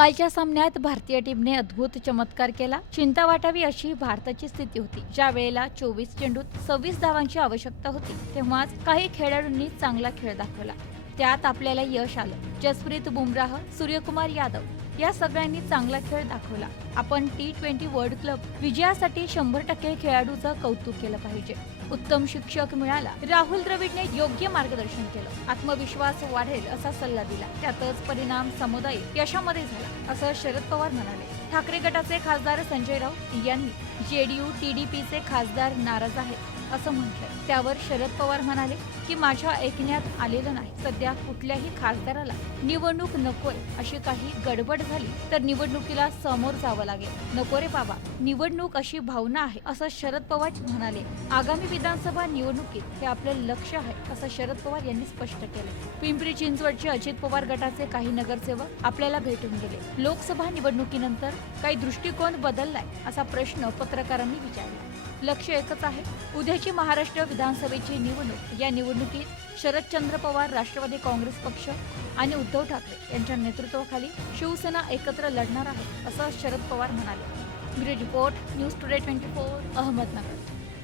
कालच्या सामन्यात भारतीय टीमने अद्भुत चमत्कार केला. चिंता वाटावी अशी भारताची स्थिती होती. ज्या वेळेला चोवीस चेंडूत सव्वीस धावांची आवश्यकता होती तेव्हाच काही खेळाडूंनी चांगला खेळ दाखवला. त्यात आपल्याला यश आलं. जसप्रीत बुमराह सूर्यकुमार यादव या सगळ्यांनी चांगला खेळ दाखवला. आपण टी ट्वेंटी वर्ल्ड क्लब विजयासाठी शंभर टक्के खेळाडूचं कौतुक केलं पाहिजे. उत्तम शिक्षक मिळाला. राहुल द्रविडने योग्य मार्गदर्शन केलं. आत्मविश्वास वाढेल असा सल्ला दिला. त्यातच परिणाम समुदाय यशामध्ये झाला असं शरद पवार म्हणाले. ठाकरे गटाचे खासदार संजय राऊत यांनी जेडीयू टीडीपीचे खासदार नाराज आहेत असं म्हटलं त्यावर शरद पवार म्हणाले की माझ्या ऐकण्यात आलेलं नाही. सध्या कुठल्याही खासदाराला निवडणूक नकोय अशी काही गडबड झाली तर निवडणुकीला समोर जावं लागेल. नको रे बाबा निवडणूक अशी भावना आहे असं शरद पवार म्हणाले. आगामी विधानसभा निवडणुकीत हे आपलं लक्ष आहे असं शरद पवार यांनी स्पष्ट केले. पिंपरी चिंचवडचे अजित पवार गटाचे काही नगरसेवक आपल्याला भेटून गेले. लोकसभा निवडणुकीनंतर काही दृष्टिकोन बदललाय असा प्रश्न पत्रकारांनी विचारला. लक्ष एकच आहे. उद्याची महाराष्ट्र विधानसभेची निवडणूक. या निवडणुकीत शरदचंद्र पवार राष्ट्रवादी काँग्रेस पक्ष आणि उद्धव ठाकरे यांच्या नेतृत्वाखाली शिवसेना एकत्र लढणार आहे असं शरद पवार म्हणाले. Bureau report news today twenty four Ahmednagar.